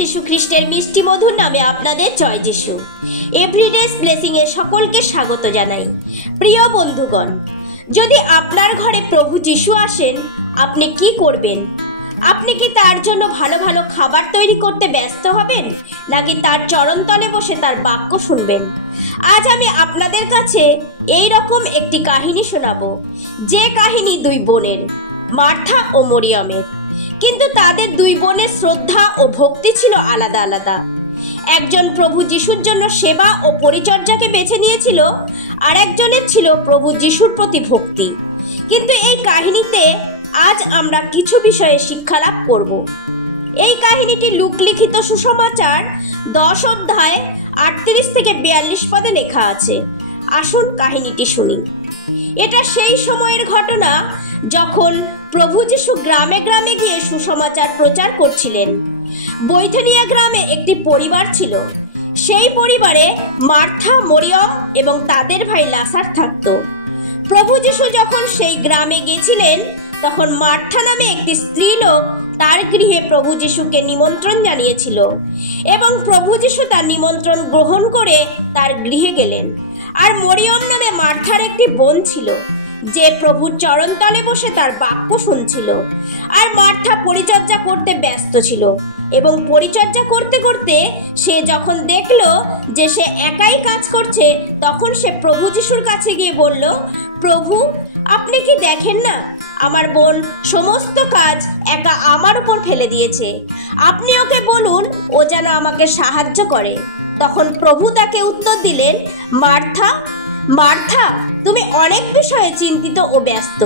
যীশু খ্রিস্টের মিষ্টি মধুর নামে আপনাদের জয় যিশু। এভরিডে ব্লেসিং এ সকলকে স্বাগত জানাই। প্রিয় বন্ধুগণ, যদি আপনার ঘরে প্রভু যিশু আসেন, আপনি কি করবেন? আপনি কি তার জন্য ভালো ভালো খাবার তৈরি করতে ব্যস্ত হবেন, নাকি তার চরণতলে বসে তার বাক্য শুনবেন? আজ আমি আপনাদের কাছে এই রকম একটি কাহিনী শোনাবো, যে কাহিনী দুই বোনের, মার্থা ও মরিয়মের। কিন্তু তাদের দুই বোনের শ্রদ্ধা ও ভক্তি ছিল আলাদা আলাদা। একজন প্রভু যিশুর জন্য সেবা ও পরিচর্যাকে বেছে নিয়েছিল, আর একজনের ছিল প্রভু যিশুর প্রতি ভক্তি। কিন্তু এই কাহিনীতে আজ আমরা কিছু বিষয়ে শিক্ষা লাভ করব। এই কাহিনীটি লুক লিখিত সুসমাচার 10 অধ্যায় 38 থেকে 42 পদে লেখা আছে। আসুন কাহিনীটি শুনি। এটা সেই সময়ের ঘটনা যখন প্রভু যিশু গ্রামে গ্রামে গিয়ে সুসমাচার প্রচার করছিলেন। বৈথনিয়া গ্রামে একটি পরিবার ছিল। সেই পরিবারে মার্থা, মরিয়ম এবং তাদের ভাই লাসার থাকত। প্রভু যিশু যখন সেই গ্রামে গিয়েছিলেন, তখন মার্থা নামে একটি স্ত্রীলোক তার গৃহে প্রভু যিশুকে নিমন্ত্রণ জানিয়েছিল, এবং প্রভু যিশু তার নিমন্ত্রণ গ্রহণ করে তার গৃহে গেলেন। আর মরিয়ম নামে মার্থার একটি বোন ছিল, যে প্রভুর চরণতলে বসে তার বাক্য শুনছিল। আর মার্থা পরিচর্যা করতে ব্যস্ত ছিল, এবং পরিচর্যা করতে করতে সে যখন দেখলো যে সে একাই কাজ করছে, তখন সে প্রভু যিশুর কাছে গিয়ে বলল, প্রভু, আপনি কি দেখেন না, আমার বোন সমস্ত কাজ একা আমার উপর ফেলে দিয়েছে। আপনি ওকে বলুন ও যেন আমাকে সাহায্য করে। তখন প্রভু তাকে উত্তর দিলেন, মার্থা, মার্থা, তুমি অনেক বিষয়ে চিন্তিত ও ব্যস্ত,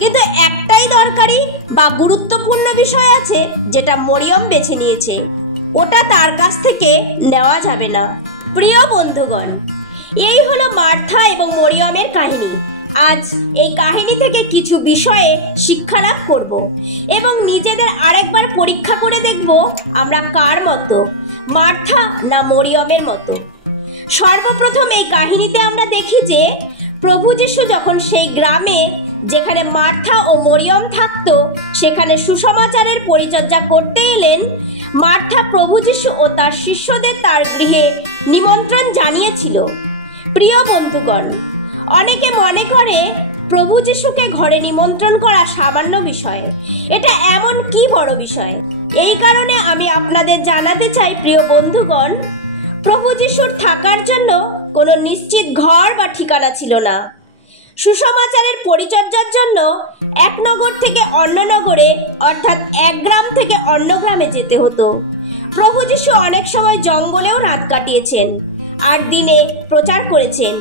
কিন্তু একটাই দরকারি বা গুরুত্বপূর্ণ বিষয় আছে, যেটা মরিয়ম বেছে নিয়েছে। ওটা তার কাছ থেকে নেওয়া যাবে না। প্রিয় বন্ধুগণ, এই হলো মার্থা এবং মরিয়মের কাহিনী। আজ এই কাহিনী থেকে কিছু বিষয়ে শিক্ষা লাভ করব, এবং নিজেদের আরেকবার পরীক্ষা করে দেখব আমরা কার মতো, মার্থা না মরিয়মের মতো। সর্বপ্রথম এই কাহিনীতে আমরা দেখি যে প্রভু যিশু যখন সেই গ্রামে, যেখানে মার্থা ও মরিয়ম থাকতো, সেখানে সুসমাচারের পরিচর্যা করতে এলেন। মার্থা প্রভু যিশু ও তার শিষ্যদের তার গৃহে নিমন্ত্রণ জানিয়েছিল। প্রিয় বন্ধুগণ, অনেকে মনে করে প্রভু যিশুকে ঘরে নিমন্ত্রণ করা সামান্য বিষয়। এটা এমন কি বড় বিষয়? এই কারণে আমি আপনাদের জানাতে চাই, প্রিয় বন্ধুগণ, প্রভু যিশুর থাকার জন্য কোনো নিশ্চিত ঘর বা ঠিকানা ছিল না। সুসমাচারের পরিচর্যার জন্য এক নগর থেকে অন্য নগরে, অর্থাৎ এক গ্রাম থেকে অন্য গ্রামে যেতে হতো। প্রভু যিশু অনেক সময় জঙ্গলেও রাত কাটিয়েছেন, আর দিনে প্রচার করেছেন।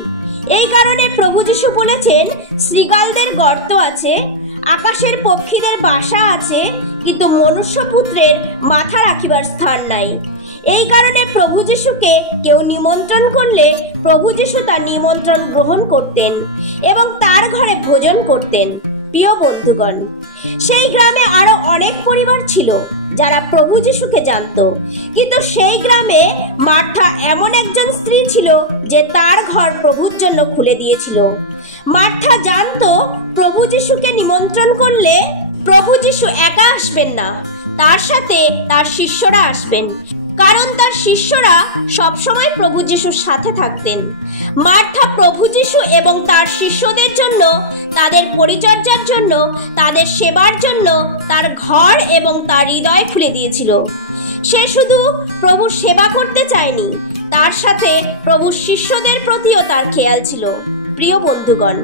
এই কারণে প্রভু যিশু বলেছেন, শৃগালদের গর্ত আছে, আকাশের পক্ষীদের বাসা আছে, কিন্তু মনুষ্যপুত্রের মাথা রাখিবার স্থান নাই। এই কারণে প্রভু যিশুকে কেউ নিমন্ত্রণ করলে প্রভু যিশু তার নিমন্ত্রণ গ্রহণ করতেন এবং তার ঘরে ভোজন করতেন। প্রিয় বন্ধুগণ, সেই গ্রামে আরো অনেক পরিবার ছিল যারা প্রভু যিশুকে জানতো, কিন্তু সেই গ্রামে মার্থা এমন একজন স্ত্রী ছিল যে তার ঘর প্রভুর জন্য খুলে দিয়েছিল। মার্থা জানতো প্রভু যিশুকে নিমন্ত্রণ করলে প্রভু যিশু একা আসবেন না, তার সাথে তার শিষ্যরা আসবেন, কারণ তার শিষ্যরা সবসময় প্রভু যিশুর সাথে থাকতেন। মার্থা প্রভু যিশু এবং তার শিষ্যদের জন্য, তাদের পরিচর্যার জন্য, তাদের সেবার জন্য তার ঘর এবং তার হৃদয় খুলে দিয়েছিল। সে শুধু প্রভুর সেবা করতে চায়নি, তার সাথে প্রভুর শিষ্যদের প্রতিও তার খেয়াল ছিল। প্রিয় বন্ধুগণ,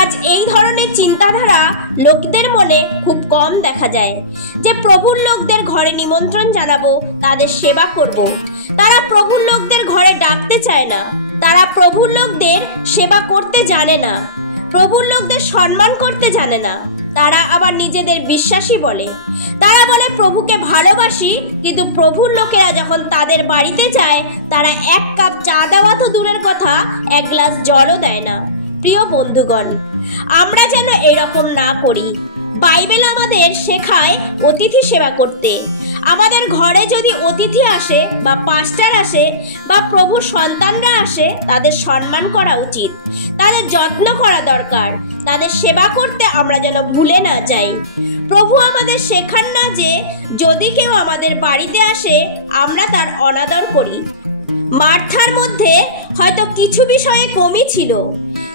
আজ এই ধরনের চিন্তাধারা লোকদের মনে খুব কম দেখা যায়, যে প্রভুর লোকদের ঘরে নিমন্ত্রণ জানাবো, তাদের সেবা করব। তারা প্রভুর লোকদের ঘরে ডাকতে চায় না, তারা প্রভুর লোকদের সেবা করতে জানে না, প্রভুর লোকদের সম্মান করতে জানে না। তারা আবার নিজেদের বিশ্বাসী বলে, তারা বলে প্রভুকে ভালোবাসি, কিন্তু প্রভুর লোকেরা যখন তাদের বাড়িতে যায়, তারা এক কাপ চা দেওয়া তো দূরের কথা, এক গ্লাস জলও দেয় না। প্রিয় বন্ধুগণ, আমরা যেন এরকম না করি। বাইবেল আমাদের শেখায় অতিথি সেবা করতে। আমাদের ঘরে যদি অতিথি আসে বা পাস্টার আসে বা প্রভুর সন্তানরা আসে, তাদের সম্মান করা উচিত, তাদের যত্ন করা দরকার, তাদের সেবা করতে আমরা যেন ভুলে না যাই। প্রভু আমাদের শেখান না যে যদি কেউ আমাদের বাড়িতে আসে আমরা তার অনাদর করি। মার্থার মধ্যে হয়তো কিছু বিষয়ে কমই ছিল,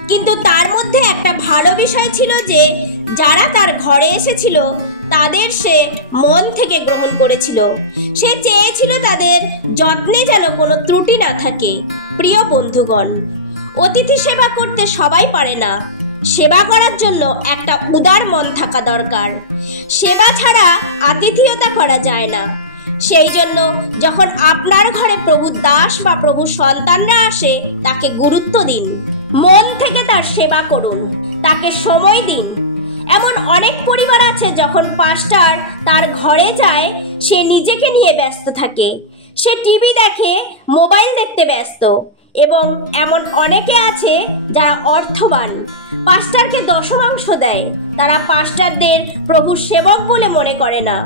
কিন্তু তার মধ্যে একটা ভালো বিষয় ছিল যে যারা তার ঘরে এসেছিল তাদের সে মন থেকে গ্রহণ করেছিল। সে চেয়েছিল তাদের যত্নে যেন কোনো ত্রুটি না থাকে। প্রিয় বন্ধুগণ, অতিথি সেবা করতে সবাই পারে না। সেবা করার জন্য একটা উদার মন থাকা দরকার। সেবা ছাড়া আতিথেয়তা করা যায় না। সেই জন্য যখন আপনার ঘরে প্রভুর দাস বা প্রভুর সন্তানরা আসে তাকে গুরুত্ব দিন, মন থেকে তার সেবা করুন, তাকে সময় দিন। এমন অনেক পরিবার আছে যখন পাস্টার তার ঘরে যায় সে নিজেকে নিয়ে ব্যস্ত থাকে, সে টিভি দেখে, মোবাইল দেখতে ব্যস্ত। এবং এমন অনেকে আছে যারা অর্থবান, পাস্টারকে দশমাংশ দেয়। তারা পাস্টারদের প্রভুর সেবক বলে মনে করে না।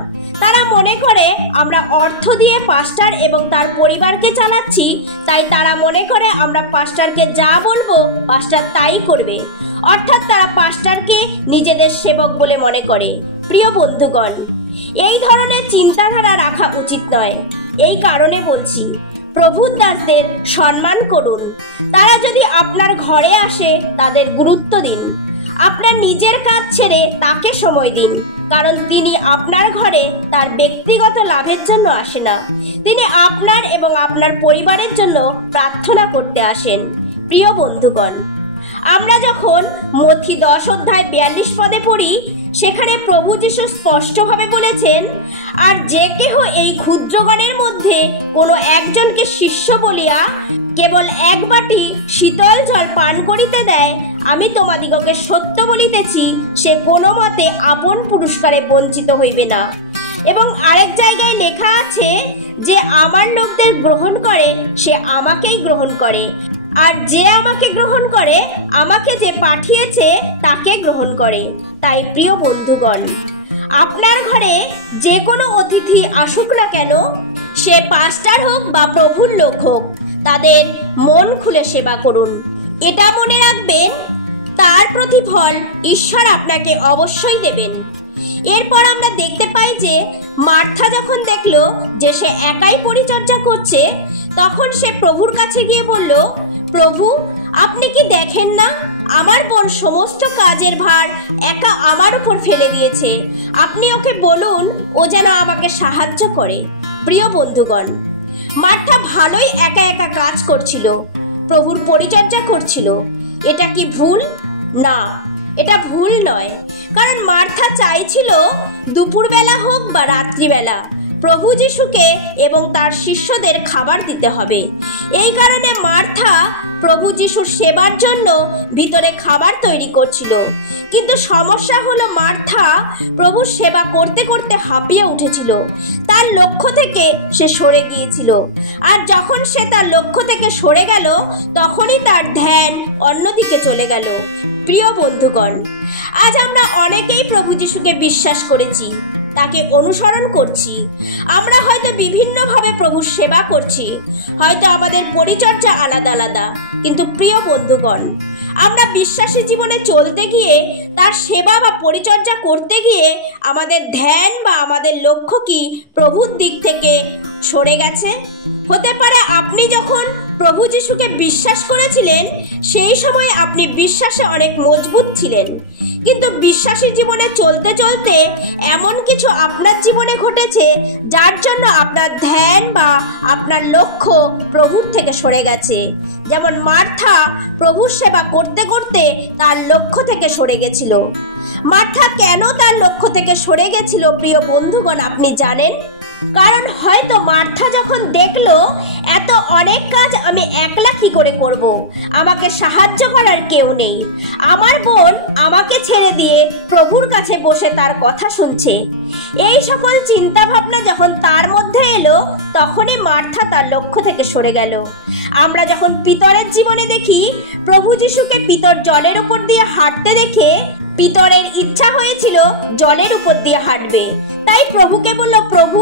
তারা মনে করে আমরা অর্থ দিয়ে পাস্টার এবং তার পরিবারকে চালাচ্ছি, তাই তারা মনে করে আমরা পাস্টারকে যা বলবো পাস্টার তাই করবে। অর্থাৎ তারা পাস্টারকে নিজেদের সেবক বলে মনে করে। প্রিয় বন্ধুগণ, এই ধরনের চিন্তাধারা রাখা উচিত নয়। এই কারণে বলছি, প্রভুর দাসদের সম্মান করুন। তারা যদি আপনার ঘরে আসে তাদের গুরুত্ব দিন। আপনার নিজের কাজ ছেড়ে তাকে সময় দিন, কারণ তিনি আপনার ঘরে তার ব্যক্তিগত লাভের জন্য আসে না। তিনি আপনার এবং আপনার পরিবারের জন্য প্রার্থনা করতে আসেন। প্রিয় বন্ধুগণ, আমরা যখন মথি 10 অধ্যায় 42 পদে পড়ি, সেখানে প্রভু যীশু স্পষ্টভাবে বলেছেন, আর যে কেহ এই ক্ষুদ্রগণের মধ্যে কোনো একজনকে শিষ্য বলিয়া কেবল এক বাটি শীতল জল পান করিতে দেয়, আমি তোমাদিগকে সত্য বলিতেছি, সে কোনো মতে আপন পুরস্কারে বঞ্চিত হইবে না। এবং আরেক জায়গায় লেখা আছে যে আমার লোকদের গ্রহণ করে সে আমাকেই গ্রহণ করে, আর যে আমাকে গ্রহণ করে আমাকে যে পাঠিয়েছে তাকে গ্রহণ করে। তাই প্রিয় বন্ধুগণ, আপনার ঘরে যে কোনো অতিথি আসুক না কেন, সে পাস্টার হোক বা প্রভুর লোক হোক, তাদের মন খুলে সেবা করুন। এটা মনে রাখবেন, তার প্রতিফল ঈশ্বর আপনাকে অবশ্যই দেবেন। এরপর আমরা দেখতে পাই যে মার্থা যখন দেখলো যে সে একাই পরিচর্যা করছে, তখন সে প্রভুর কাছে গিয়ে বলল, প্রভু, আপনি কি দেখেন না আমার বোন সমস্ত কাজের ভার একা আমার উপর ফেলে দিয়েছে? আপনি ওকে বলুন ও যেন আমাকে সাহায্য করে। প্রিয় বন্ধুগণ, মার্থা ভালোই একা একা কাজ করছিল, প্রভুর পরিচর্যা করছিল। এটা কি ভুল? না, এটা ভুল নয়। কারণ মার্থা চাইছিল দুপুরবেলা হোক বা রাত্রিবেলা প্রভু যিশুকে এবং তার শিষ্যদের খাবার দিতে হবে। এই কারণে মার্থা প্রভু যিশুর সেবার জন্য ভিতরে খাবার তৈরি করছিল। কিন্তু সমস্যা হলো, মার্থা প্রভুর সেবা করতে করতে হাঁপিয়ে উঠেছিল, তার লক্ষ্য থেকে সে সরে গিয়েছিল। আর যখন সে তার লক্ষ্য থেকে সরে গেল, তখনই তার ধ্যান অন্যদিকে চলে গেল। প্রিয় বন্ধুগণ, আজ আমরা অনেকেই প্রভু যিশুকে বিশ্বাস করেছি, তাকে অনুসরণ করছি। আমরা হয়তো বিভিন্নভাবে প্রভুর সেবা করছি, হয়তো আমাদের পরিচর্যা আলাদা আলাদা। কিন্তু প্রিয় বন্ধুগণ, আমরা বিশ্বাসী জীবনে চলতে গিয়ে, তার সেবা বা পরিচর্যা করতে গিয়ে আমাদের ধ্যান বা আমাদের লক্ষ্য কি প্রভুর দিক থেকে সরে গেছে? হতে পারে আপনি যখন প্রভু যিশুকে বিশ্বাস করেছিলেন, সেই সময় আপনি বিশ্বাসে অনেক মজবুত ছিলেন, কিন্তু বিশ্বাসী জীবনে চলতে চলতে এমন কিছু আপনার জীবনে ঘটেছে যার জন্য আপনার ধ্যান বা আপনার লক্ষ্য প্রভুর থেকে সরে গেছে। যেমন মার্থা প্রভুর সেবা করতে করতে তার লক্ষ্য থেকে সরে গেছিল। মার্থা কেন তার লক্ষ্য থেকে সরে গেছিল প্রিয় বন্ধুগণ, আপনি জানেন? কারণ হয়তো মার্থা যখন দেখলো এত অনেক কাজ আমি একলা কি করে করব, আমাকে সাহায্য করার কেউ নেই, আমার বোন আমাকে ছেড়ে দিয়ে প্রভুর কাছে বসে তার কথা শুনছে, এই সকল চিন্তা ভাবনা যখন তার মধ্যে এলো, তখনই মার্থা তার লক্ষ্য থেকে সরে গেল। আমরা যখন পিতরের জীবনে দেখি, প্রভু যিশুকে পিতর জলের উপর দিয়ে হাঁটতে দেখে পিতরের ইচ্ছা হয়েছিল জলের উপর দিয়ে হাঁটবে। তাই প্রভুকে বলল, প্রভু,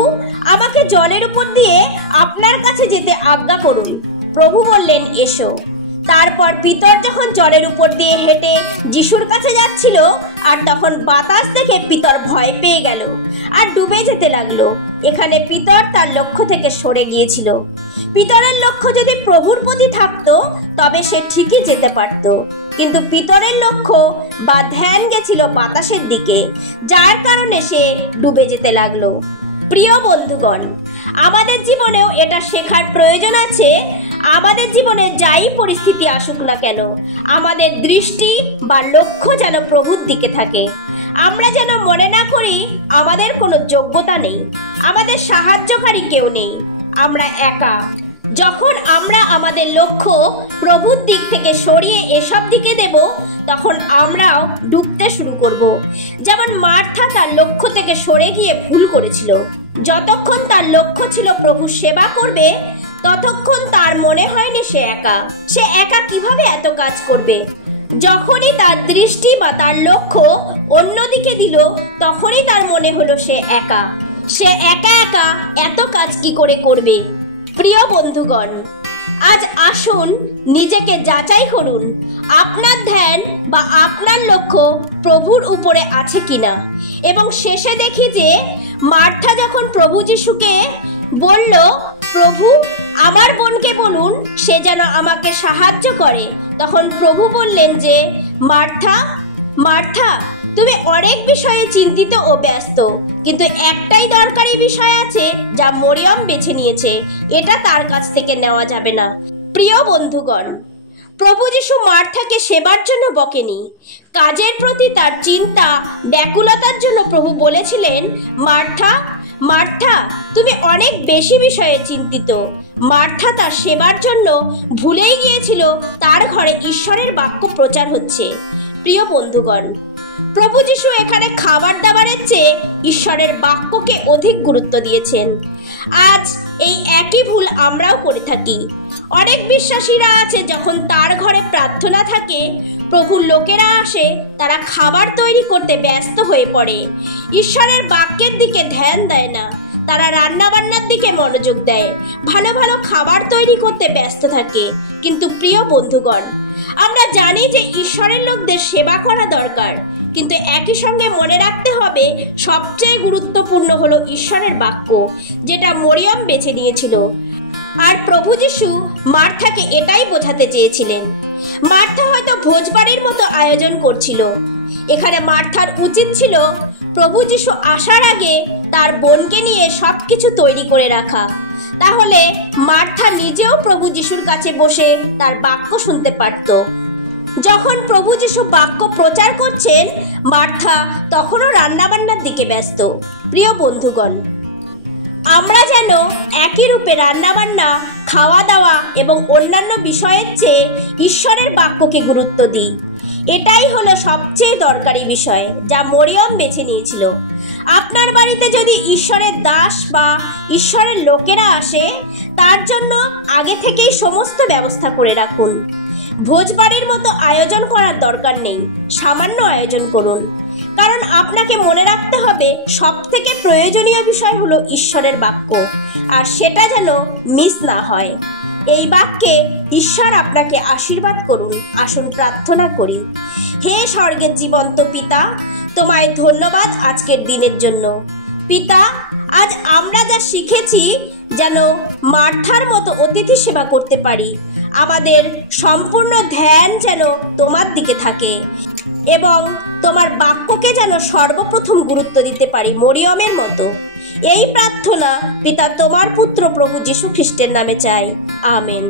আমাকে জলের উপর দিয়ে আপনার কাছে যেতে আজ্ঞা করুন। প্রভু বললেন, এসো। তারপর পিতর যখন জলের উপর দিয়ে হেঁটে যিশুর কাছে যাচ্ছিল, আর তখন বাতাস দেখে পিতর ভয় পেয়ে গেল আর ডুবে যেতে লাগলো। এখানে পিতর তার লক্ষ্য থেকে সরে গিয়েছিল। পিতরের লক্ষ্য যদি প্রভুর প্রতি থাকতো তবে সে ঠিকই যেতে পারত, কিন্তু পিতরের লক্ষ্য বা ধ্যান গেছিল বাতাসের দিকে, যার কারণে সে ডুবে যেতে লাগলো। প্রিয় বন্ধুগণ, আমাদের জীবনেও এটা শেখার প্রয়োজন আছে। আমাদের জীবনে যাই পরিস্থিতি আসুক না কেন, আমাদের দৃষ্টি বা লক্ষ্য যেন প্রভুর দিকে থাকে। আমরা যেন মনে না করি আমাদের কোনো যোগ্যতা নেই, আমাদের সাহায্যকারী কেউ নেই, আমরা একা। যখন আমরা আমাদের লক্ষ্য প্রভুর দিক থেকে সরিয়ে এসব দিকে দেব, তখন আমরাও ডুবতে শুরু করব। যেমন মার্থা তার লক্ষ্য থেকে সরে গিয়ে ভুল করেছিল। যতক্ষণ তার লক্ষ্য ছিল প্রভু সেবা করবে, ততক্ষণ তার মনে হয়নি সে একা কিভাবে এত কাজ করবে। যখনই তার দৃষ্টি বা তার লক্ষ্য অন্যদিকে দিল, তখনই তার মনে হলো সে একা একা এত কাজ কি করে করবে। প্রিয় বন্ধুগণ, আজ আসুন নিজেকে যাচাই করুন, আপনার ধ্যান বা আপনার লক্ষ্য প্রভুর উপরে আছে কিনা। এবং শেষে দেখি যে মার্থা যখন প্রভু যিশুকে বলল, প্রভু আমার বোনকে বলুন সে যেন আমাকে সাহায্য করে, তখন প্রভু বললেন যে মার্থা মার্থা, তুমি অনেক বিষয়ে চিন্তিত ও ব্যস্ত, কিন্তু একটাই দরকারি বিষয় আছে যা মরিয়ম বেছে নিয়েছে, এটা তার কাছ থেকে নেওয়া যাবে না। প্রিয় বন্ধুগণ, প্রভু যিশু মার্থাকে সেবার জন্য বকেনি, কাজের প্রতি তার চিন্তা ব্যাকুলতার জন্য প্রভু বলেছিলেন, মার্থা মার্থা, তুমি অনেক বেশি বিষয়ে চিন্তিত। মার্থা তার সেবার জন্য ভুলেই গিয়েছিল তার ঘরে ঈশ্বরের বাক্য প্রচার হচ্ছে। প্রিয় বন্ধুগণ, প্রভু যিশু এখানে খাবার দাবারের চেয়ে ঈশ্বরের বাক্যকে অধিক গুরুত্ব দিয়েছেন। আজ এই একই ভুল আমরাও করে থাকি। অনেক বিশ্বাসীরা আছে, যখন তার ঘরে প্রার্থনা থাকে, প্রভুর লোকেরা আসে, তারা খাবার তৈরি করতে ব্যস্ত হয়ে পড়ে, ঈশ্বরের বাক্যের দিকে ধ্যান দেয় না। তারা রান্নাবান্নার দিকে মনোযোগ দেয়, ভালো ভালো খাবার তৈরি করতে ব্যস্ত থাকে। কিন্তু প্রিয় বন্ধুগণ, আমরা জানি যে ঈশ্বরের লোকদের সেবা করা দরকার, কিন্তু একই সঙ্গে মনে রাখতে হবে সবচেয়ে গুরুত্বপূর্ণ হলো ঈশ্বরের বাক্য, যেটা মরিয়ম বেছে নিয়েছিল। আর প্রভু যিশু মার্থাকে এটাই বোঝাতে চেয়েছিলেন। মার্থা হয়তো ভোজবাড়ির মতো আয়োজন করছিল। এখানে মার্থার উচিত ছিল প্রভু যিশু আসার আগে তার বোনকে নিয়ে সবকিছু তৈরি করে রাখা। তাহলে মার্থা নিজেও প্রভু যিশুর কাছে বসে তার বাক্য শুনতে পারত। যখন প্রভু যিশু বাক্য প্রচার করছেন, মার্থা তখনও রান্নাবান্নার দিকে ব্যস্ত। প্রিয় বন্ধুগণ, আমরা যেন একই রূপে রান্নাবান্না, খাওয়া দাওয়া এবং অন্যান্য বিষয়ের চেয়ে ঈশ্বরের বাক্যকে গুরুত্ব দিই। এটাই হলো সবচেয়ে দরকারি বিষয় যা মরিয়ম বেছে নিয়েছিল। আপনার বাড়িতে যদি ঈশ্বরের দাস বা ঈশ্বরের লোকেরা আসে, তার জন্য আগে থেকেই সমস্ত ব্যবস্থা করে রাখুন। ভোজবাড়ির মতো আয়োজন করার দরকার নেই, সামান্য আয়োজন করুন। কারণ আপনাকে মনে রাখতে হবে সবথেকে প্রয়োজনীয় বিষয় হলো ঈশ্বরের বাক্য, আর সেটা যেন মিস না হয়। এই বাক্যে ঈশ্বর আপনাকে আশীর্বাদ করুন। আসুন প্রার্থনা করি। হে স্বর্গের জীবন্ত পিতা, তোমায় ধন্যবাদ আজকের দিনের জন্য। পিতা, আজ আমরা যা শিখেছি যেন মার্থার মতো অতিথি সেবা করতে পারি। আমাদের সম্পূর্ণ ধ্যান যেন তোমার দিকে থাকে এবং তোমার বাক্যকে যেন সর্বপ্রথম গুরুত্ব দিতে পারি মরিয়মের মতো। এই প্রার্থনা পিতা তোমার পুত্র প্রভু যীশু খ্রিস্টের নামে চাই। আমেন।